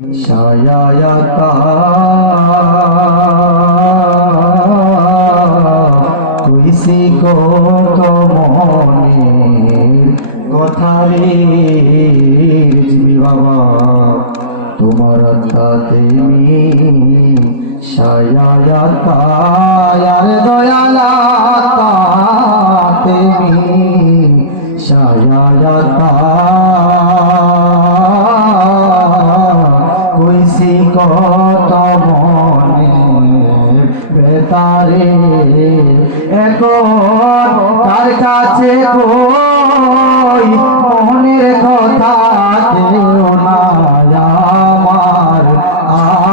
ছায়ায়াতা কইছি কত মনের কথা রে জিবি বাবা তোমার তাতে ছায়ায়াতা আর দয়ালাতা তেমি ছায়ায়াতা কত মনে বেতারে এখন তার কাছে কই মনের কথা কেউ না আমার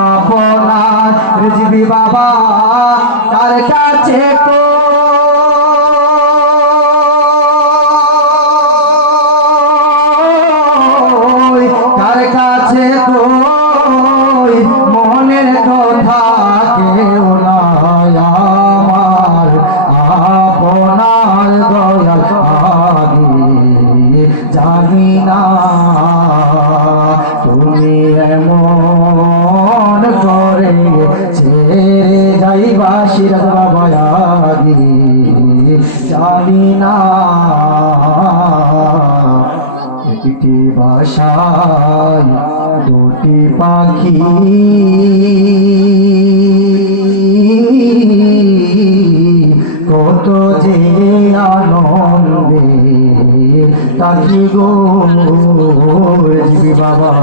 আপনার রিজবি বাবা তার কাছে কই তার কাছে কই মনের কথা কেউ নয় আমার আপনার দয়াল আগে জানি না তুমি এমন করে ছেড়ে যাইবা সিরাজ বাবা আগে জানি না একটি বাসায় দুটি পাখি কত যে আনন্দে তাকি গো জিবি বাবা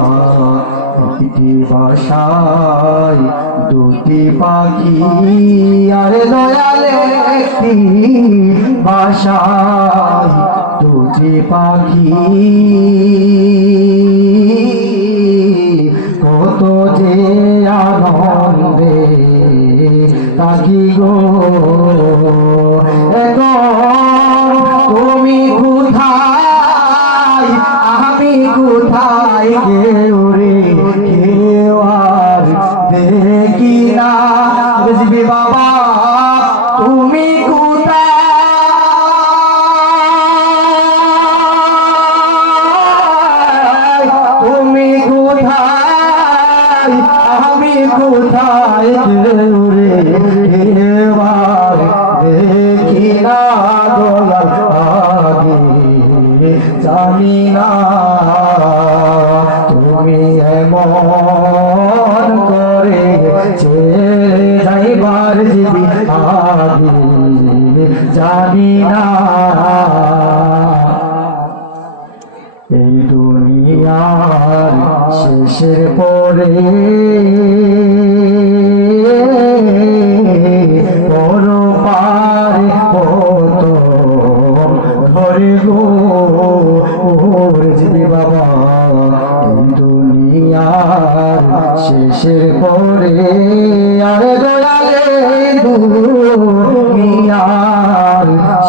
একটি বাসায় দুটি পাখি আরে দয়ালে একটি বাসায় দুটি পাখি কত যে আনন্দে তাকি গো এখন তুমি কোথায় আমি কোথায় কেউ রে কেউ আর দেখি না বুঝবি বাবা তুমি আমি কোথায় কেউ রে এবার দেখি না দয়াল আগে জানি না তুমি এমন করে ছেড়ে যাইবার জিবি আগে জানি না এই দুনিয়ার শেষের পরে পরপারে কত ঘরে গো জিবি বাবা এই দুনিয়ার শেষের পরে আরে দয়ালে দুনিয়ার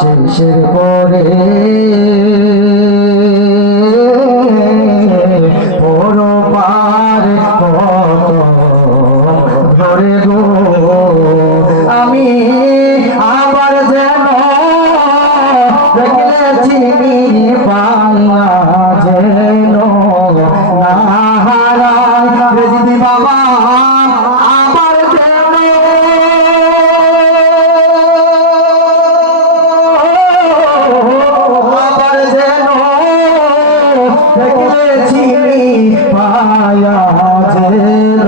শেষের পরে ঘরে গো আমি আবার যেন দেখেছি পাইয়া যেন না হারাই যদি বাবা আবার যেন আবার যেন দেখেছি পাইয়া যেন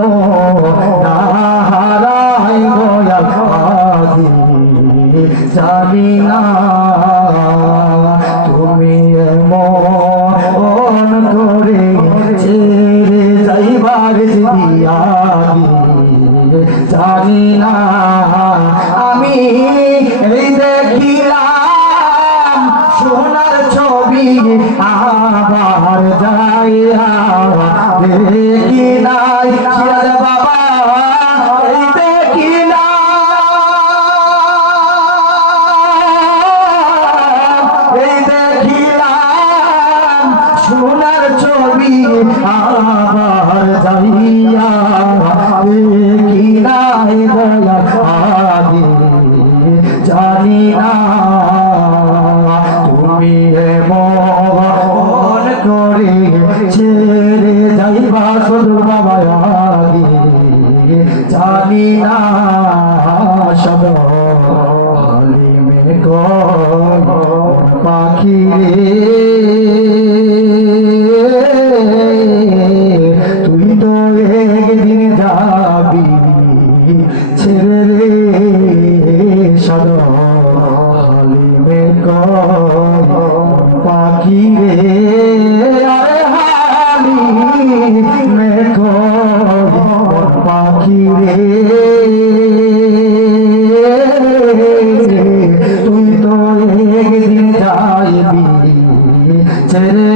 জানি না তুমি এমন করে ছেড়ে যাইবার দিয়া জানি না আমি দেখিলাম সোনার ছবি আবার যাইয়া দেখি নাই সিরাজ বাবা সোনার ছবি আবার যাইয়া দেখি নাই দয়া আগে জানি না তুমি এমন করে ছেড়ে যাইবা সদুর বাবা আগে জানি না সব হালিমে কোন পাখি তুই তো একদিন যাবি ছেড়ে রে সদা হালিমে কোন পাখি রে আরে হালিমে কোন পাখি রে তুই তো একদিন যাইবি ছেড়ে